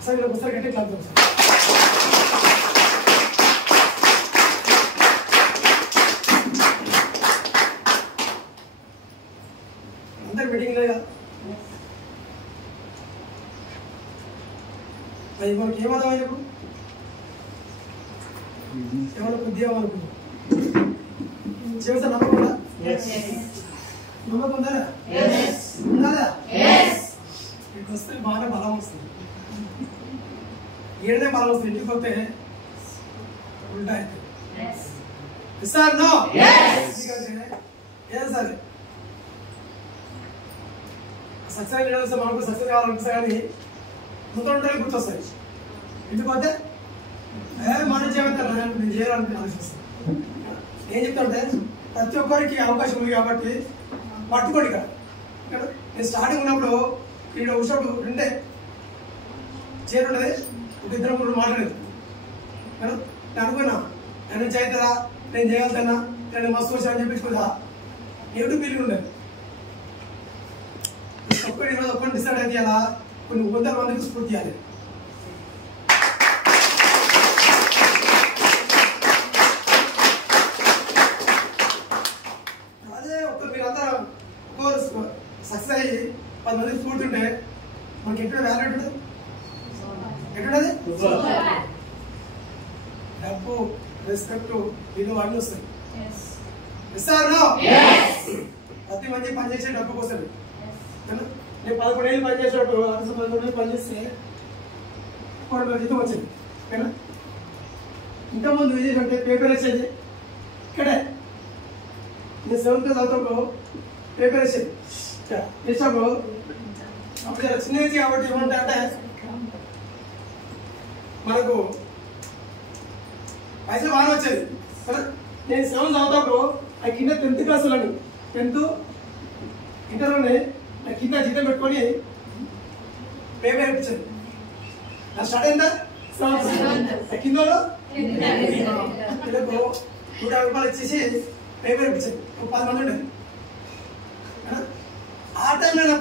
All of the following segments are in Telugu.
ఒకసారి ఒకసారి గట్టి క్లాప్ సార్. అందరు మీటింగ్ లేదా అది మనకి ఏమర్థమైనప్పుడు ఏమన్నా కొద్దిగా అనుకుంటున్నాం జీవితం నమ్మకం ఉందా? నమ్మకం ఉందా? ఉందా? ఇక్కడికి వస్తే బాగా బలం వస్తుంది. ఏడే బలం వస్తుంది. ఇంటికి పోతే ఉల్టా అవుతుంది. సార్ నో ఏం సరే సక్సెస్ లేదంటే మనకు సక్సెస్ కావాలనిపిస్తా కానీ ముందు ఉంటే గుర్తొస్తాయి. ఇంటికి పోతే మనం చేయమంటారు నేను చేయాలని ఆలోచిస్తాను. ఏం చెప్తాంటే ప్రతి ఒక్కరికి అవకాశం ఉంది కాబట్టి పట్టుకోండి. ఇక్కడ నేను స్టార్టింగ్ ఉన్నప్పుడు ఇక్కడ వచ్చినప్పుడు ఉంటే చేరుండదు ఒక ఇద్దరు మూడు మాట్లాడేది. నేను అనుకున్నా నేను చేద్దా నేను చేయగలుగుతానా నేను మస్తు వచ్చానని చెప్పించుకుంటా ఏడు పిల్లలు ఉండేది. ఒక్కటి ఈరోజు ఒక్కటి డిసైడ్ అయితే అలా కొన్ని వందల మందికి స్ఫూర్తి ఇవ్వాలి. అదే ఒక్క మీరందరూ ఒక్కొక్కరు సక్సెస్ అయ్యి 10 మందికి స్ఫూర్తి ఉంటే మనకి ఎక్కడ వాల్యూ ఉంటుంది? ఎక్కడది డబ్బు రెస్పెక్ట్ విలువ అన్నీ వస్తాయి. ఇస్తారా? ప్రతి మంది పనిచేసే డబ్బు కోసం నేను 11 ఏళ్ళు పనిచేసేటప్పుడు 11 ఏళ్ళు పనిచేస్తే 10 జీతం వచ్చింది. ఓకేనా? ఇంకా ముందు ఏం చేసి అంటే పేపర్ వచ్చేది ఇక్కడే నేను 7th చదువుతాను పేపర్ వచ్చేది చేసినప్పుడు అప్పుడు చిన్న ఏజ్ కాబట్టి ఏమంటా అంటే మనకు పైసలు బాగా వచ్చేది. నేను 7th చదువుతాప్పుడు ఆ కింద 10th క్లాసులని 10th ఇంటర్లోనే నా కింద జీతం పెట్టుకొని పేపర్ ఇప్పించాను. నా స్టార్ట్ అయిందా కిందలో 150 రూపాయలు ఇచ్చేసి పేపర్ ఇప్పించాను. 10 మంది ఉండేది. ఆ టైంలో నా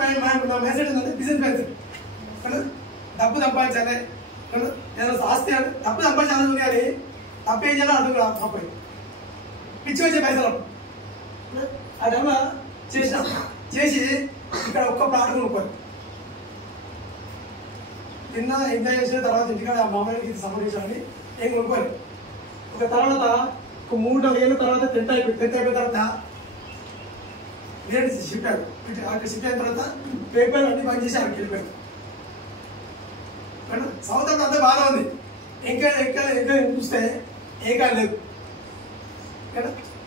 మెసేజ్ ఏంటంటే బిజినెస్ మెసేజ్ డబ్బు సంపాదించాలి ఏదైనా ఆస్తి డబ్బు సంపాదించాలని కానీ తప్పు ఏం చేయాలో అడుగు అబ్బాయి పిచ్చి వచ్చే పైసలు ఆ టైంలో చేసి ఇక్కడ ఒక్క ప్లాట్ కొనుక్కోరు నిన్న ఎంజాయ్ చేసిన తర్వాత ఇంటికాడ మామూలుగా సంబంధించాలని ఏం కొనుక్కోరు. ఒక తర్వాత ఒక 3-4 ఏళ్ళ తర్వాత 10th అయిపోయిన తర్వాత నేను షిఫ్ట్ అయ్యాను. అక్కడ షిఫ్ట్ అయిన తర్వాత పేపర్ అన్ని పని చేసి అక్కడికి వెళ్ళిపోయాను. సౌత్ అంతా బాగా ఉంది. ఇంకా చూస్తే ఏకా లేదు.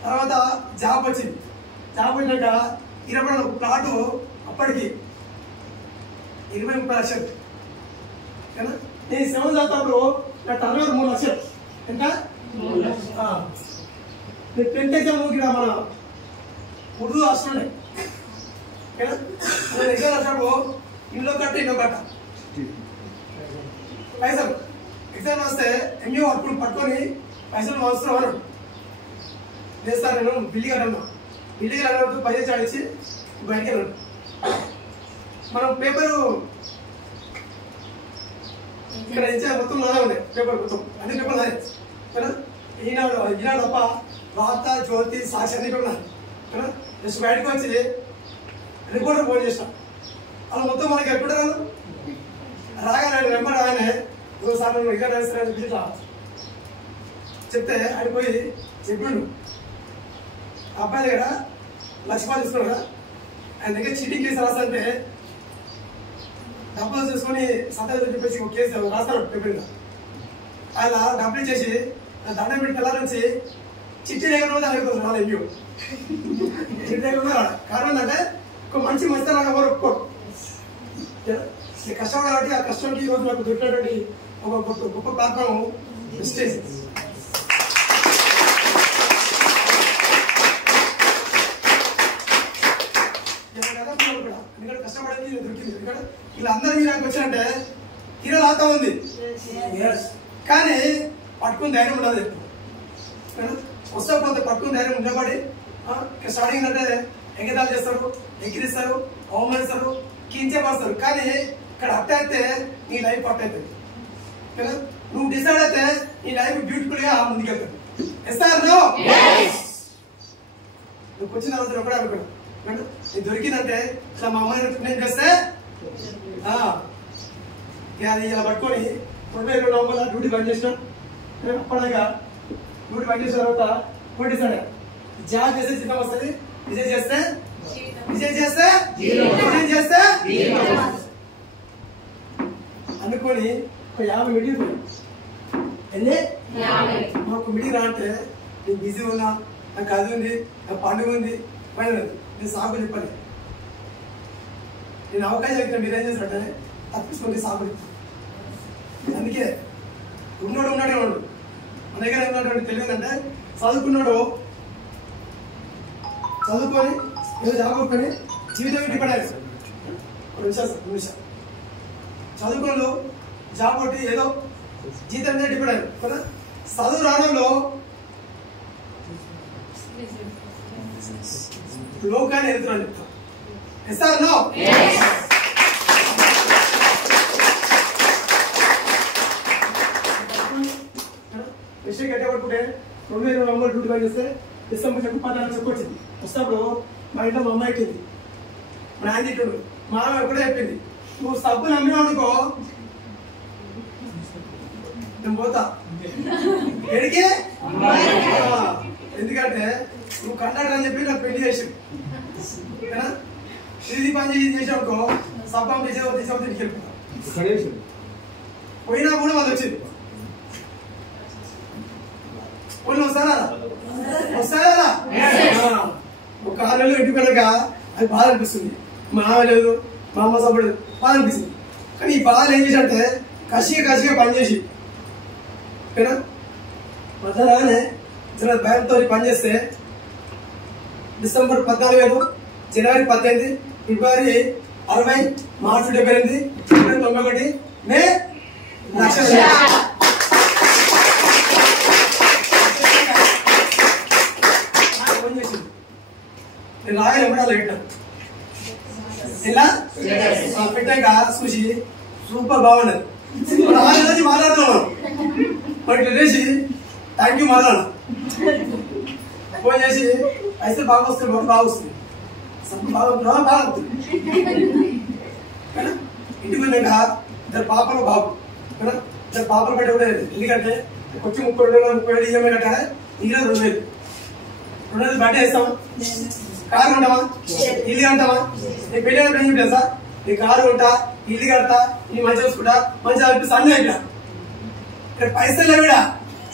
తర్వాత జాబ్ వచ్చింది. జాబ్ వచ్చినాక 20 ప్లాటు అప్పటికి 20-30 లక్షలు. నేను 7th చదువుతాప్పుడు నా టర్నోవర్ 3 లక్షలు. ఎంత? నేను 10th ఎగ్జామ్ ఇక్కడ మన ఉర్దూ రాస్తుండే. నేను ఎగ్జామ్ రాసినప్పుడు ఇంట్లో కట్ట పైసలు ఎగ్జామ్ వస్తే ఎంఈఓ అప్పుడు పట్టుకొని పైసలు అవసరం అన్నాడు. లేదు సార్ నేను బిల్లు కట్టన్నా బిల్లు కట్టినప్పుడు పైసలు చాడిచ్చి బయటికి వెళ్ళాడు. మనం పేపరు ఇక్కడ ఇచ్చే మొత్తం నాదే ఉంది. పేపర్ మొత్తం అన్ని పేపర్ నాదే. ఈనాడు తప్ప వార్త జ్యోతి సాక్షి అన్ని పేపర్ నాది. జస్ట్ బయటకు వచ్చి రిపోర్టర్ ఫోన్ చేసిన అలా మొత్తం మనకి ఎప్పుడు రాగానే నెంబర్ రాగానే సార్ నన్ను ఇంకా రాస్తారని చెప్పి చెప్తే ఆయన పోయి చెప్పిండు అబ్బాయి దగ్గర 1,00,000 రూపాయలు తీసుకున్నాడు కదా ఆయన దగ్గర చీటింగ్ కేసు రాస్తే డబ్బులు చూసుకొని సత్యాలు చెప్పేసి ఒక కేసు రాస్తాడు పేపర్ మీద. ఆయన డబ్బులు ఇచ్చేసి దండం పెట్టి పిల్లల నుంచి చిట్టి దగ్గర దగ్గర రాదు ఎంయూ చిట్టి దగ్గర రాడు. కారణం ఏంటంటే ఒక మంచి మంచితనం ఎవరు ఒప్పుకోరు. కష్టం కాబట్టి ఆ కష్టంకి ఈరోజు నాకు దొరికినటువంటి ఒక గొప్ప ప్లాట్ఫామ్ స్టేజ్. ఎందుకంటే కష్టపడేది దొరికింది. ఎందుకంటే వీళ్ళందరికీ నాకు వచ్చినంటే హీరో లాగా ఉంది కానీ పట్టుకుని ధైర్యం ఉండదు. వస్తే కొంత పట్టుకుని ధైర్యం ఉండబడి స్టార్టింగ్ అంటే ఎగతాలు చేస్తారు ఎగిరిస్తారు అవమానిస్తారు, కించపరుస్తారు. కానీ ఇక్కడ అట్ట అయితే నీ లైఫ్ అట్ట అవుతుంది కదా. నువ్వు డిసైడ్ అయితే నీ లైఫ్ బ్యూటిఫుల్ గా ముందుకెళ్తావు. ఎస్ఆర్నో నువ్వు వచ్చిన రోజు ఒకటే అనుకున్నావు నీకు దొరికిందంటే ఇట్లా మా అమ్మాయిని నేను చేస్తే అది ఇలా పట్టుకొని 22 నవంబర్లో డ్యూటీ బంద్ చేసినాం. అప్పటిదాకా డ్యూటీ బంద్ చేసిన తర్వాత కొట్టిస్తాడు జాబ్ చేస్తే చిన్న వస్తుంది. విజయ్ చేస్తే అనుకొని ఒక 50 మీటింగ్ పోయి వెళ్ళి మాకు మీటింగ్ రా అంటే నేను బిజీ ఉన్నా, నాకు అది ఉంది, నాకు పండుగ ఉంది, పైన నేను సాగు చెప్పాలి. నేను అవకాశం చెప్తాను మీరేం చేసినట్టే తప్పించుకుంటే సాగు చెప్తాను. అందుకే ఉన్నాడే ఉన్నాడు మన దగ్గర ఉన్నటువంటి తెలియదంటే చదువుకున్నాడు, చదువుకొని ఏదో జాబ్ కొట్టుకొని జీవితం డిపెండ్ నిమిషం చదువుకోండు జాబ్ కొట్టి ఏదో జీతం మీద డిపెండ్ అయ్యారు కదా. చదువు రావడంలో లోకాన్ని ఎదుగుతున్నాను చెప్తాను. ఎస్ఆర్నో విషయం కట్టేపట్టుకుంటే 2020 నవంబర్ డ్యూటీ పని చేస్తే డిసెంబర్ 16 చెప్పొచ్చింది. వస్తప్పుడు మా ఇంట్లో మా అమ్మాయి ఎక్కింది, మా నాన్న తిట్టాడు, మా అమ్మ ఎప్పుడే చెప్పింది నువ్వు సబ్బులు అమ్మినావు అనుకో నేను పోతా. ఎడికి ఎందుకంటే నువ్వు కండక్టర్ అని చెప్పి నాకు పెళ్లి చేసి ఇది పని చేసావుకో సబ్బం తీసేవో ఇంటికి వెళ్ళిపోతా. పోయినా కూడా వాళ్ళు వచ్చింది వస్తారా ఒక 6 నెలలు ఇంటికి వెళ్ళక అది బాధ అనిపిస్తుంది. మా ఆమె లేదు, మా అమ్మ సపోర్ట్ లేదు, బాధ అనిపిస్తుంది. కానీ ఈ బాధలు ఏం చేశాడంటే కసిగా పనిచేసి కదా మధ్యాహ్నానే చిన్న భయంతో పనిచేస్తే డిసెంబర్ 14, జనవరి 18, ఫిబ్రవరి 60, మార్చి 78, ఏప్రిల్ 91, మే 1,00,000. నేను రాయలు ఇవ్వడాలి ఇలా పెట్టాక చూసి సూపర్ బాగున్నది. 6 రోజు మాట్లాడుతున్నాను మరి తెలిసి థ్యాంక్ యూ మాట్లాడు ఫోన్ చేసి అయితే బాగా వస్తుంది బాగా వస్తుంది బాగా అవుతుంది. ఇంటికి వెళ్ళాక 2 పాపలు బాబు కదా 2 పాపలు పెట్ట కూడా లేదు. ఎందుకంటే వచ్చి 30,000 ఈఎంఐ కట్టాలి. ఇంకా 2,000 బట్ట వేస్తాం. కారు ఉంటావా, ఇల్లు అంటావా? నీ పెళ్ళి ఏం చెప్తా సార్, నీ కారు ఉంటా, ఇల్లు కడతా, నీ మంచిగా చూసుకుంటా, మంచిగా అనిపిస్తా అన్నీ అయిపోయా. ఇక్కడ పైసలు లేవిడా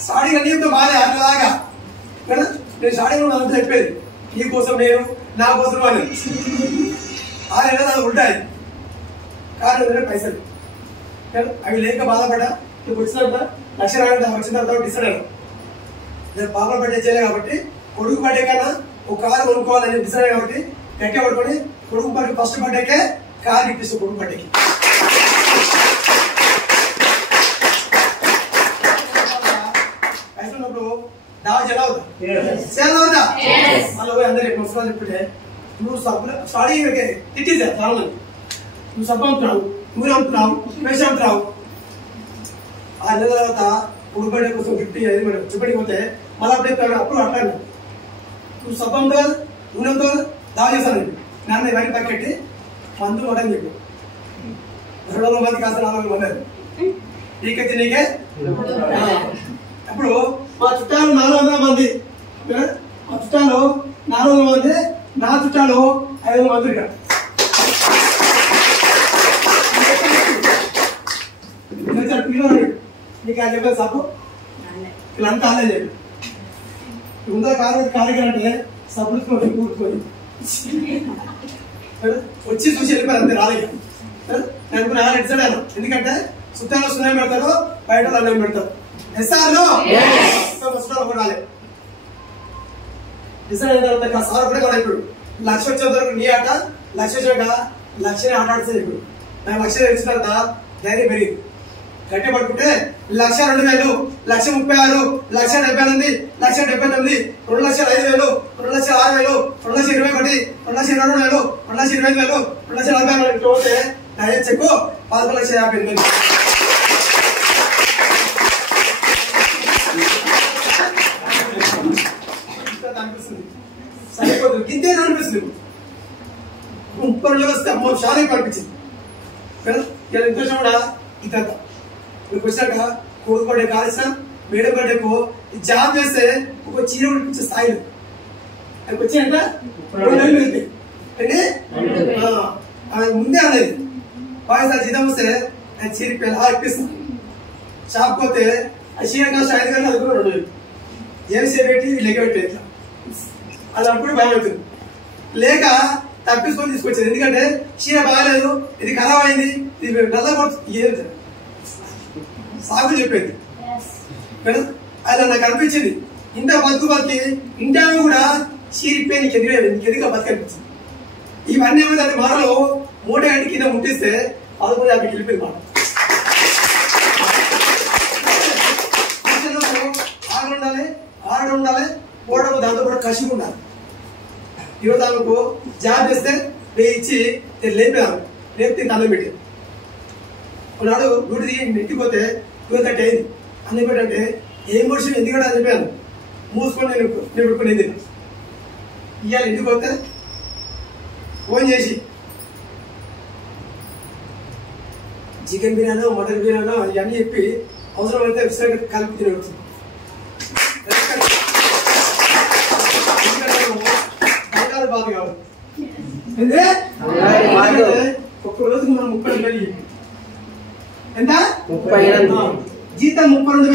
స్టార్టింగ్ అన్ని చెప్తా బాగా అట్లాగా కదా. నేను స్టార్టింగ్ అంతా చెప్పేది నీ కోసం నేను నా కోసం అని 6 నెలలు అది ఉంటాయి. కారు పైసలు అవి లేక బాధపడ్డా. నువ్వు వచ్చిన తర్వాత 1,00,000 వచ్చిన తర్వాత డిసైడ్ అయ్యాను. నేను పాపలు పట్టించలే కాబట్టి కొడుకు పడ్డే కన్నా ఒక కారు కొనుక్కోవాలని డిసైడ్ కాబట్టి గట్టిగా పడుకొని కొడుకు పట్టి ఫస్ట్ బర్త్డేకే కారు ఇప్పిస్తాం. కొడుకు బర్త్డేకి పైసలు ఉన్నప్పుడు దావా చెలవుతా మళ్ళీ అందరూ ముసలి చెప్తే నువ్వు సబ్బులు స్టార్టింగ్ తిట్టింది చాలా మంది, నువ్వు సబ్బు అమ్ముతున్నావు, నూనె అమ్ముతున్నావు, పేస్ట్ అమ్ముతున్నావు. 6 నెలల తర్వాత కొడుకు బర్త్డే కోసం గిఫ్ట్ చూపడికి పోతే మళ్ళీ అప్పుడే అప్పుడు అట్లా నువ్వు సబ్బంతో కాదు నూనెతో దావా చేస్తాను. నాన్న ఇవన్నీ పక్కెట్టి మందు కొట్టని చెప్పి 200 మంది కాస్త 400 మంది నీకే తినకే. అప్పుడు మా చుట్టాలు 400 మంది, మా చుట్టాలు 400 మంది, నా చుట్టాలు 500 మంది. నీకు అది చెప్పేది సబ్బు వీళ్ళంతా అలా చెప్పి ఉందా కార్యక్రమం అంటే సబ్బులు కూడుకొని వచ్చి చూసి వెళ్ళిపోయారు అంతే. రాలేదు నేను డిసైడ్. ఎందుకంటే చుట్టాలు సున్నాయి పెడతారు, బయట అన్నం పెడతారు. ఎస్ఆర్నో ఒకటి రాలేదు. డిసైడ్ అయిన తర్వాత సార్ ఒకటే కూడా ఇప్పుడు 1,00,000 వచ్చే వరకు నీ ఆట, 1,00,000 వచ్చాక 1,00,000 ఆట ఆడుతుంది. ఇప్పుడు నాకు 1,00,000 వచ్చిన తర్వాత ధైర్యం పెరిగింది. గట్టి పట్టుకుంటే 1,00,000, 2,000, 1,36,000, 1,78,000, 1,79,000, 2,05,000, 2,06,000, 2,21,000, 2,22,000, 2,25,000, 2,40,000 పోతే నా చెక్ 11,58,000. అనిపిస్తుంది సరిపోతుంది ఇంతే అనిపిస్తుంది. 30 వస్తే అమ్మ చాలా కనిపించింది కదా. ఇలా ఇంకొచ్చిన కూడా ఇదంతా మీకు వచ్చాక కోరుకోడే కాల్సిన మేడం గడ్డకు జాబ్ చేస్తే ఒక చీర ఉడిపించే స్థాయిలో అది వచ్చాయంట 2 నెలలు వెళ్తాయి అంటే ముందే అనేది వాయిస్ జీతం వస్తే అది చీర ఇప్పిస్తాను. షాప్ పోతే ఆ చీర కాస్ట్ 5 గంటలు అది కూడా 2,000 ఏసీ పెట్టి లెక్క పెట్టేది అది అప్పుడు భయం అవుతుంది. లేక తప్పించుకొని తీసుకొచ్చేది ఎందుకంటే చీర బాగాలేదు, ఇది ఖరాబ్ అయింది, ఇది నల్ల కొడుతుంది సాగు చెప్పేది కదా. అది నాకు అనిపించింది ఇంత బతికి ఇంటర్వ్యూ కూడా చీరిపోయి నీకు ఎదురుగా బతికనిపించింది. ఇవన్నీ ఏమైనా అది మాటలు 3 గంటల కింద ముట్టిస్తే 11:50 వెళ్ళిపోయింది మాట. ఆగలు ఉండాలి, ఆడ ఉండాలి, పోవడం దాంతో కూడా కసిగా ఉండాలి. ఈరోజు ఆమెకు జాబ్ చేస్తే 1000 ఇచ్చి లేపాను, లేపితే అన్నం పెట్టి ఒకనాడు డ్యూటీ ఇంటికి 2:30 అయింది. అన్నం పెట్టంటే ఏం మనిషి ఎందుకంటే అని చెప్పాను మూసుకొని నేను పెట్టుకునేది. ఇవాళ ఇంటికి పోతే ఫోన్ చేసి చికెన్ బిర్యానో మటన్ బిర్యానో ఇవన్నీ చెప్పి అవసరమైతే విశ్రాంతి కలిపి తినవచ్చు. బాధ కావాలి ఒక్క రోజుకి మనం 32,000 ఎంత జీతం 32,000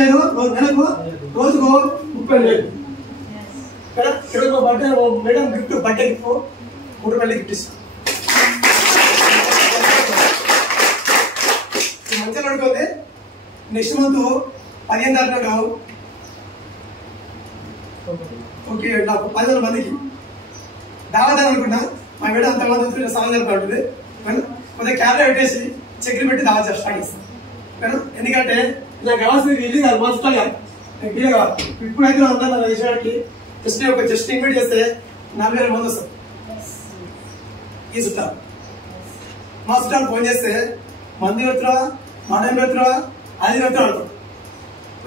నెలకు, రోజుకు 32,000 కదా. ఈరోజు birthday madam gift, birthday gift 3,000 gift ఇస్తాం. మంచిగా పడుకోండి. నెక్స్ట్ మంత్ 15 తారీఖు ఓకే నాకు 10,000 మందికి దావదాని అనుకున్నా. మా మేడం అంతమంది వస్తుంది సాంగ్ జరుపుకుంటుంది. కొంచెం క్యాబ్లో పెట్టేసి చక్కెర పెట్టి దావా స్టార్ట్ చేస్తాను కదా. ఎందుకంటే నాకు కావాల్సింది వీళ్ళు కాదు, మా చుట్టాలు కాదు, నాకు వీళ్ళు కావాలి. ఇప్పుడైతే ఉంటాను నా విషయానికి జస్ట్ ఇన్వైట్ చేస్తే 40,000 మంది వస్తారు. ఈ చుట్టాలు మా చుట్టాలు ఫోన్ చేస్తే మంది వెళ్తురా, మటన్ వెళ్తురా, అది వెళ్తురా అనుకో.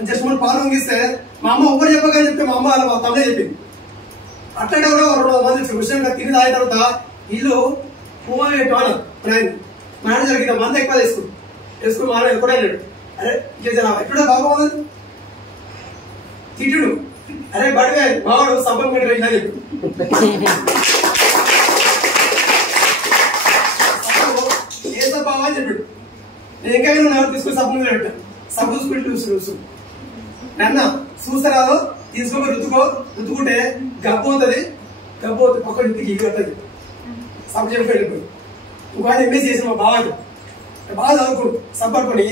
జస్ట్ మనం పాలు పొంగిస్తే మా అమ్మ ఒక్కరు చెప్పగానే చెప్తే మా అమ్మ అలా మా తమ్ముడే చెప్పింది. అట్లాంటి కూడా 2 మంది విషయంగా తిని తాగిన తర్వాత ఇల్లు ఫోన్ పెట్టాను. మేనేజర్ కింద మంది ఎక్కువ వేసుకుని మా ఎక్కడే లేడు. అరే ఎక్కడో బాగుంది తిట్టుడు, అరే బడివే బావాడు సబ్బం కట్టి ఇలా చెప్పి ఏ సబ్బావా అని చెప్పాడు. నేను ఇంకా ఎవరు తీసుకుని సబ్బం మీద పెట్టాను. సబ్బు చూసుకుంటూ నన్న చూస్తారాదో తీసుకో రుతుకుంటే గబ్బు అవుతుంది, పక్కన ఇంటికి ఇల్లు కట్టది. సబ్బు చెప్పి వెళ్ళిపోయి ఇంకో ఆయన ఎంబీసీ చేసిన మా బావాడు బాగా చదువుకోడు, సబ్బు పడుకొని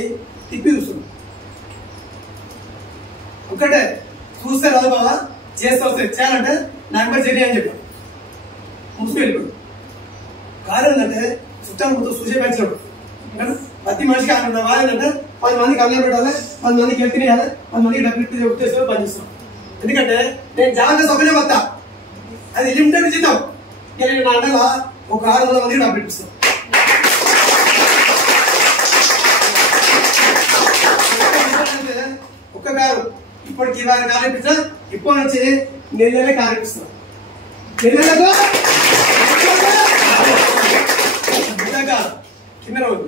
తిప్పి చూస్తున్నాడు. ఒక్కటే చూస్తే రాదు బాబా, చేస్తే వస్తే చేయాలంటే నా నెంబర్ చెల్లి అని చెప్పాడు. ముసుగు వెళ్ళిపోయాడు. కారణం ఏంటంటే చుట్టాలు మొత్తం చూసే పెంచినప్పుడు ప్రతి మనిషికి ఆయన వాళ్ళంటే 10 మందికి అన్నం పెట్టాలి, 10 మందికి హెల్త్ ఇవ్వాలి, 10 మందికి డబ్బులు ఉద్దేశంలో పనిచేస్తాం. ఎందుకంటే నేను జాగ్రత్త ఒకనే వస్తా, అది లిమిటెడ్ జీతం. నేను నా అండగా ఒక 600 మందికి డబ్బులు ఇప్పిస్తాను. ఒక్క కారు ఇప్పటికి 20 కార్లు ఇప్పించా. ఇప్పటి నుంచి నెలలే కారు ఇప్పిస్తాను. నెలలకు కింద రోజు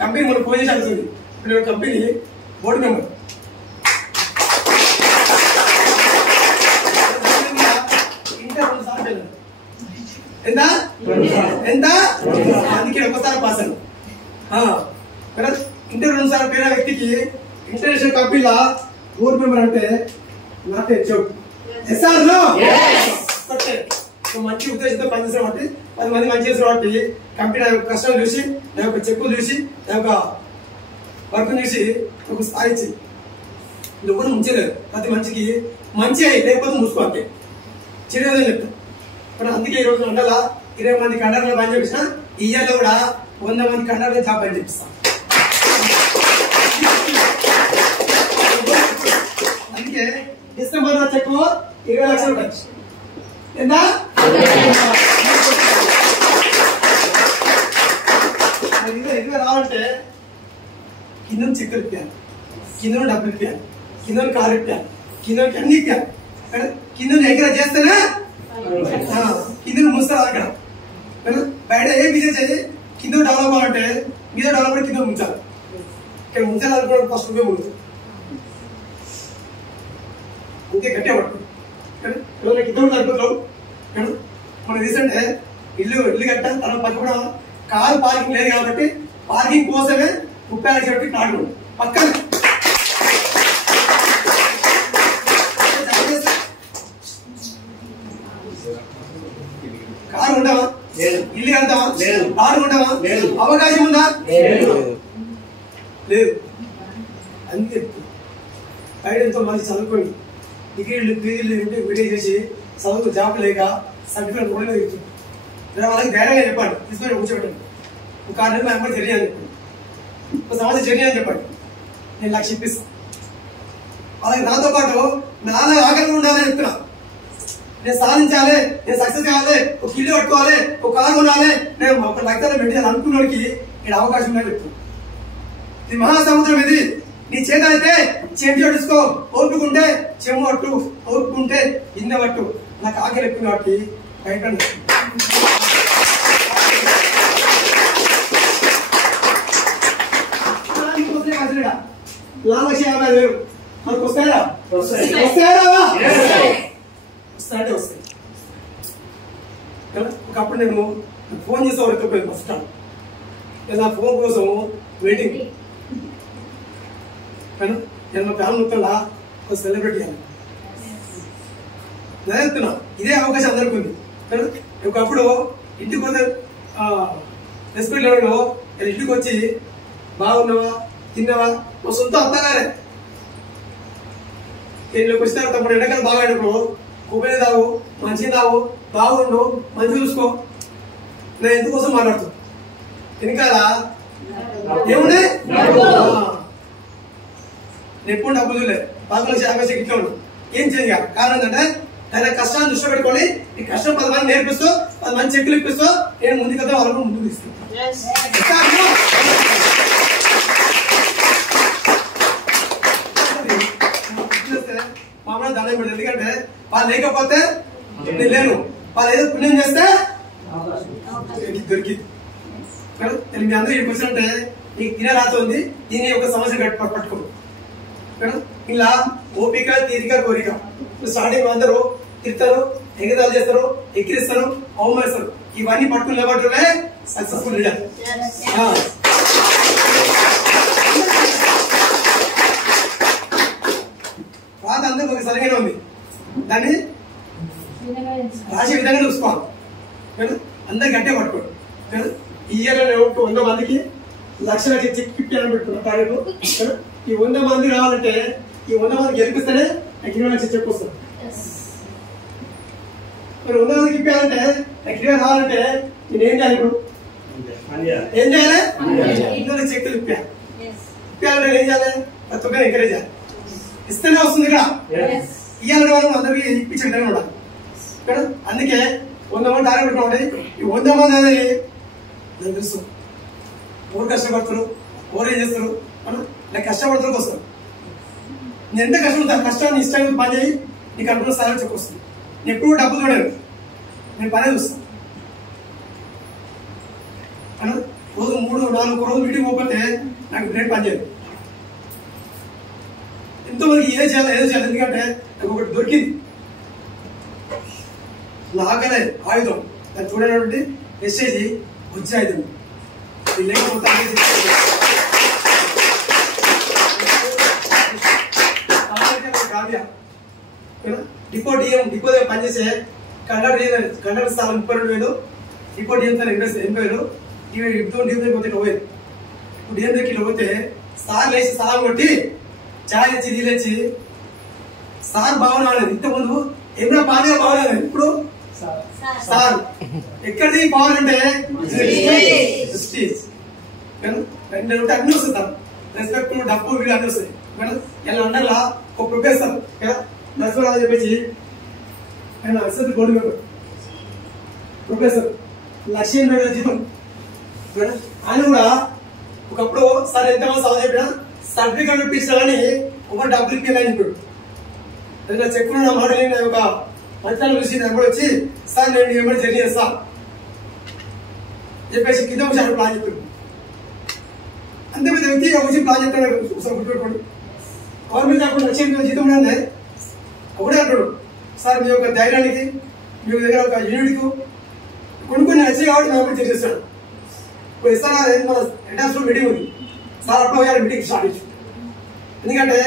కంపెనీ మనం ఫోన్ చేసి అడుగుతుంది. ఇప్పుడు నేను కంపెనీ బోర్డు మెంబర్. ఇంటర్ 2 సార్లు వెళ్ళాను. ఎంత అందుకే ఒక్కసారి పాస్ అయ్యాను. ఇంటర్ 2 సార్లు పోయిన వ్యక్తికి ఇంటర్నేషనల్ కంపెనీలో బోర్డు మెంబర్ అంటే నాట్ చెడు. మంచి ఉద్దేశంతో పనిచేసిన బట్టి 10 మంది మంచి చేసిన బట్టి కంపెనీ కష్టం చూసి నా యొక్క చెక్కులు చూసి నా యొక్క వర్క్ చూసి ఒక స్థాయి ఇచ్చి ఎవరు ముంచలేదు. ప్రతి మంచికి మంచి అయ్యి లేకపోతే మూసుకోవాలి చెడేదని చెప్తాను. ఇప్పుడు అందుకే ఈ రోజు ఉండాలా 20 మంది కండక్టర్లు పని చేపించిన ఈ ఇయర్లో కూడా 100 మంది కండక్టర్లు జాబ్ పని చేపిస్తాను. అందుకే డిసెంబర్ లో చెక్ 20 లక్షలు ఉంటాయి. ఎంత? ఇదిగా రావాలంటే కింద చెక్కులు ఇప్పాను, కింద డబ్బులు ఇప్పాను, కింద కారు ఇప్పాను, కింద అన్ని ఇప్పాను. కింద ఎంకరేజ్ చేస్తేనే కింద ముంచుతారు. అక్కడ బయట ఏ బిజినెస్ అయితే కింద డెవలప్ అవ్వాలంటే మీద డెవలప్మెంట్ కింద ముంచాలి. ఇక్కడ ముంచాలనుకోవడం ఫస్ట్ రూపే ముందు అంతే గట్టిగా పడుతుంది. కింద సరిపోతారు. మన రీసెంట్ ఇల్లు కట్టాం. తర్వాత పక్కన కారు పార్కింగ్ లేదు కాబట్టి పార్కింగ్ కోసమే 30 లక్షలు పెట్టి ప్లాట్ పక్కన కారు ఉండవా, ఇల్లు కడతావా, కారు ఉండవా, అవకాశం ఉందా? లేదు. అందుకే బయట ఎంతో మంది చదువుకోండి డిగ్రీలు పీజీలు విడిగా చేసి చదువు జాబ్ లేక సర్టిఫికేట్ కూడా ఇస్తుంది. వాళ్ళకి ధైర్యంగా చెప్పండి, తీసుకొని కూర్చోబెట్టండి. ఒక 6 నెలలు మెంబర్ జర్నీ అని చెప్పండి, ఒక సంవత్సరం జర్నీ అని చెప్పండి, నేను 1 లక్ష ఇప్పిస్తాను. అలాగే నాతో పాటు నాన్న ఆకలి ఉండాలని చెప్తున్నా. నేను సాధించాలి, నేను సక్సెస్ కావాలి, ఒక ఇల్లు కట్టుకోవాలి, ఒక కారు కొనాలి, నేను 1 లక్షలు పెట్టాలి అనుకున్నోడికి నేను అవకాశం ఉందని చెప్తున్నా. ఇది మహాసముద్రం. ఇది నీ చేత అయితే చెంచు అడుచుకో, ఓపుకుంటే చెమ్ము పట్టు, ఓపుకుంటే గిన్నె పట్టు. నాకు ఆకలి ఎక్కువ కాబట్టి బయట $1,50,000 మనకు వస్తాయా? వస్తాయంటే వస్తాయి. ఒకప్పుడు నేను ఫోన్ చేసేవారు ఎక్కడిపోయింది బస్ స్టాండ్. నా ఫోన్ కోసం వెయిటింగ్. కానీ నేను మా ఫ్యామిలీ మొత్తంలో ఒక సెలబ్రిటీ అని చెప్తున్నా. ఇదే అవకాశం అందరికీ ఉంది. కానీ ఒకప్పుడు ఇంటికి పోతే రెస్పెక్ట్ లెవెల్లో ఇంటికి వచ్చి బాగున్నావా, తిన్నావా, మా సొంత అత్తగారే ఇంట్లోకి వచ్చిన తప్పుడు ఎండకాలం బాగా ఆడుకో, కొబ్బరి తాగు, మంచిగా తాగు, బాగుండు, మంచి చూసుకో. నేను ఎందుకోసం మాట్లాడుతాను వెనకాల ఏముండే ఎప్పుడు డబ్బులు చూడలేదు. 4,50,000 ఇట్లా ఉండు. ఏం చేయాలి? కారణం ఏంటంటే ఆయన కష్టాన్ని దృష్టి పెట్టుకొని ఈ కష్టం 10 మంది నేర్పిస్తూ 10 మంది చెక్కులు ఇప్పిస్తూ నేను ముందుకు వాళ్ళకు ముందుకు తీసుకుంటాను. మామూలు దండం పెడతాను. ఎందుకంటే వాళ్ళు లేకపోతే నేను లేను. వాళ్ళు ఏదో పుణ్యం చేస్తే దొరికింది. మీ అందరూ ఇక్కడికి వచ్చినట్టే నీకు తినే రాత ఉంది, దీన్ని ఒక సమస్య పట్టుకోండి. ఇలా ఓపిక, తీరిక, కోరిక. స్టార్టింగ్ అందరూ తిడతారు, ఎగతాలు చేస్తారు, ఎక్కిరిస్తారు, అవమానిస్తారు. ఇవన్నీ పట్టుకుని నిలబడటమే సక్సెస్ఫుల్ లీడర్. రాత అందరికి ఒక సరిగానే ఉంది, దాన్ని రాసే విధంగా చూసుకోవాలి. అందరు గట్టిగా పట్టుకోండి. ఈ ఇయర్ 100 మందికి 1 లక్షలకి చెక్ ఇప్పాలని పెట్టుకున్న టార్గెట్. ఈ 100 మంది రావాలంటే ఈ 100 మంది గెలిపిస్తేనే 20 లక్షలు చెక్ వస్తుంది. మరి 100 మందికి ఇప్పాలంటే 20 రావాలంటే నేను ఏం చేయాలి? ఇప్పుడు ఏం చేయాలి? 20 చెక్కులు ఇప్పాలంటే ఏం చేయాలి? ప్రతి ఒక్కరు ఎంకరేజ్ చేయాలి. ఇస్తేనే వస్తుంది ఇక్కడ. ఇవ్వాలంటే మనం అందరికి ఇప్పించే విధంగా ఉండాలి. అందుకే 100 మంది టార్గెట్ పెట్టుకోండి. ఈ 100 మంది అనేది నాకు తెలుసు. ఎవరు కష్టపడతారు, ఎవరు ఏం చేస్తారు, నాకు కష్టపడతారు వస్తారు. నేను ఎంత కష్టపడతాను, కష్టాన్ని ఇష్టంగా పని చేయి, నీకు అనుకున్న స్థాయిలో చెప్పొస్తుంది. నేను ఎప్పుడు డబ్బు చూడలేదు, నేను పనే చూస్తాను. రోజు 3-4 రోజులు మీటింగ్ పోతే నాకు బ్రెయిన్ పని చేయదు. ఎంతోమందికి ఏదో చేయాలి, ఏదో చేయాలి. ఎందుకంటే నాకు ఒకటి దొరికింది, నాకనే ఆయుధం. దాన్ని చూడేటువంటి మెసేజ్ వచ్చే ఆయుధం. లేకపోతే డిపో దగ్గర పనిచేసే కండక్టర్ స్థానం 32,000, డిపో డిఎం స్థానం 80,000. డిఎం పోతే పోయేది. ఇప్పుడు డిఎం దగ్గరికి పోతే సార్ లేచి స్థానం కొట్టి చాయ్ తెచ్చి నీళ్ళు తెచ్చి సార్ బాగున్నాడు. ఇంతకుముందు ఏమైనా బాగా బాగున్నాడు, ఇప్పుడు సార్. ఎక్కడిది పవర్ అంటే అన్ని వస్తుంది. రెస్పెక్ట్, డబ్బు, వీళ్ళు అన్ని వస్తాయి. ఇలా అండర్లా ఒక ప్రొఫెసర్ నరసింహరావు అని చెప్పేసి ఆయన అసలు గోల్డ్ మెంబర్ ప్రొఫెసర్ 1,20,000 జీతం. ఆయన కూడా ఒకప్పుడు సార్ ఎంతమంది చదువు చెప్పినా సర్టిఫికేట్ ఇప్పించాలని ఒక డబ్బులు ఇప్పించాలని చెప్పాడు. నా చెక్కున్న నా మాట నేను ఒక మంచాల చూసి నాకు వచ్చి సార్ నేను ఏమైనా జర్నీ చేస్తా చెప్పేసి కింద ఒకసారి ప్లాన్ చెప్పాడు. అంతే పెద్ద వ్యక్తి వచ్చి ప్లాన్ చెప్తాడు. ఒకసారి గుర్తుపెట్టుకోండి. గవర్నమెంట్ అప్పుడు 1,20,000 జీతం ఉండే ఒకటే అంటాడు సార్ మీ యొక్క ధైర్యానికి మీ దగ్గర ఒక యూనిట్కు కొన్ని నచ్చాయి కాబట్టి మేము చేసేస్తాడు. ఇప్పుడు ఇస్తాను మన ఇంటర్నేషనల్ మీటింగ్ ఉంది సార్ అప్పుడు మీటింగ్ స్టార్ట్ చేసి ఎందుకంటే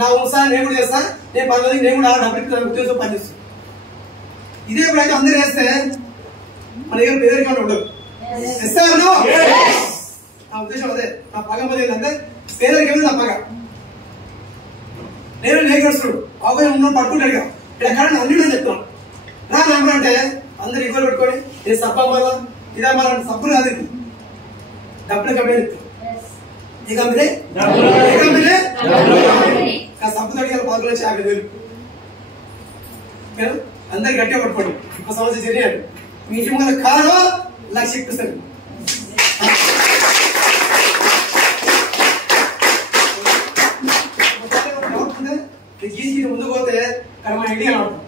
నా సార్ నేను కూడా చేస్తా నేను 10 మందికి నేను కూడా డబ్బులు ఉద్దేశం పనిచేస్తాను. ఇదే ఎప్పుడైతే అందరూ వేస్తే మన దగ్గర పేదరికంగా ఉండదు. ఇస్తాను నా ఉద్దేశం అదే. నా పగ పది ఏంటంటే పేదరికం నా పగ. నేను లేఖిస్తున్నాడు అవకాశం ఉన్న పట్టుకుంటాడు కదా ఎక్కడ అన్ని చెప్తాను నా నెంబర్ అంటే అందరు ఇవ్వలు పెట్టుకొని నేను సబ్బా మళ్ళా ఇదా మళ్ళా సబ్బులు కాదు డబ్బులు కంపెనీ ఈ కంపెనీ సబ్బు తడిగా 10,50,000 అందరు గట్టిగా పట్టుకోండి. ఒక సంవత్సరం జరిగాడు మీ ఇంటి ముందు కారు 1,00,000 ఇప్పిస్తాను. ముందుకు పోతే అక్కడ మా ఇంటికి ఆడుతాం.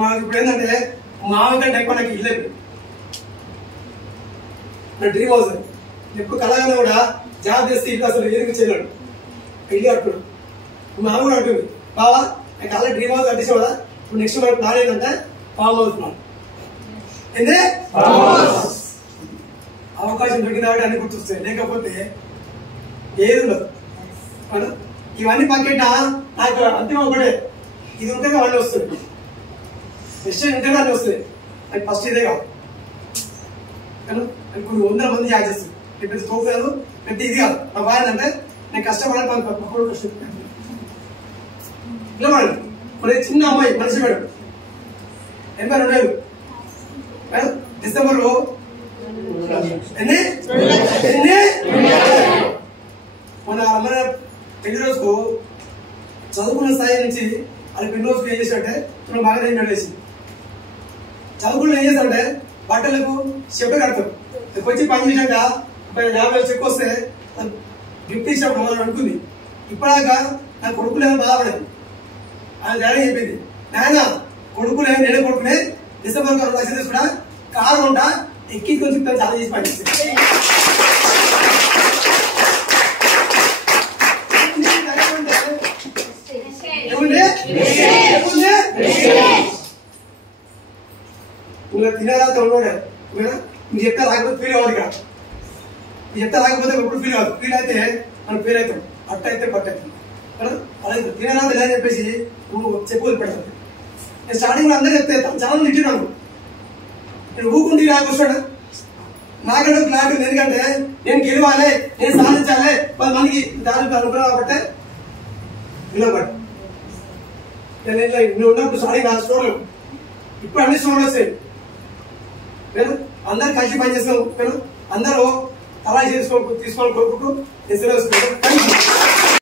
మాకు ఇప్పుడు ఏంటంటే మావి కంటే ఎక్కువ నాకు ఇల్లు నా డ్రీమ్ హౌస్. ఎప్పుడు కళగానే కూడా జాబ్ చేస్తే ఇల్లు అసలు ఏదికి చేయలేడు ఇల్లు కట్టుకున్నాడు. మా కూడా అంటుంది బావా నాకు అలా డ్రీమ్ హౌస్ కట్టించే కదా ఇప్పుడు నెక్స్ట్ మనకు ప్లాన్ ఏంటంటే ఫామ్ హౌస్ ప్లాన్ ఏంటే అవకాశం దొరికిన కాబట్టి అన్ని గుర్తొస్తాయి లేకపోతే ఏది ఉండదు. ఇవన్నీ పక్కెట్ట నాకు అంతిమ ఒకటే ఇది ఉంటే వాళ్ళు వస్తుంది నెక్స్ట్ ఉంటే అన్నీ వస్తుంది. అది ఫస్ట్ ఇదే కాదు కొన్ని 100 మంది యాడ్ చేస్తుంది. పెద్ద స్కోప్ కాదు పెద్ద ఇది కాదు. నా బాధ అంటే నేను కష్టపడాలి ఇలా పడాలి. మరి చిన్న అమ్మాయి మనిషి మేడం 82,000 డిసెంబర్ మన అమ్మ పెళ్లి రోజుకు చదువుకున్న స్థాయి నుంచి అది పెళ్లి రోజుకు ఏం చేసినట్టే మనం బాగా ఎంజాయ్ చేసింది. చదువుకున్న ఏం చేస్తామంటే బట్టలకు చెట్టు కడతాం వచ్చి పని చేసాక 50,000 చెక్ వస్తే గిఫ్ట్ ఇచ్చినప్పుడు వాళ్ళు అనుకుంది ఇప్పటిదాకా నా కొడుకులేమో బాధపడేది. ఆయన డాడీ చెప్పింది నాయన కొడుకులే నేనే కొడుకునే డిసెంబర్ 2,00,000 తీసుకున్నా కారు ఉంటా ఎక్కి కొంచెం చాలా చేసి పనిచేస్తుంది. తినేదాకా ఉన్నాడు మీరు చెప్తే రాకపోతే ఫీల్ అవ్వదు. ఇక్కడ మీరు చెప్తే రాకపోతే ఎప్పుడు ఫీల్ అవ్వదు. ఫీల్ అయితే మనం ఫీల్ అవుతాం. అట్ట అయితే పట్ట అవుతుంది అలాగే తినేదాకా లేదని చెప్పేసి నువ్వు చెప్పులు పెడతాను. నేను స్టార్టింగ్ లో అందరూ చెప్తే చాలా తిట్టినాను. నేను ఊకుంటే రాకొస్తాడు నాకంటే క్లారిటీ ఉంది. ఎందుకంటే నేను గెలవాలి నేను సాధించాలి 10 మందికి దాని అనుకున్నా కాబట్టి నిలబడి నేను ఉన్నప్పుడు స్టార్టింగ్ నా స్టోర్లు ఇప్పుడు అన్ని స్టోర్లు వస్తాయి. నేను అందరు కలిసి పనిచేస్తాను. అందరూ అలా తీసుకోవాలి కోరుకుంటూ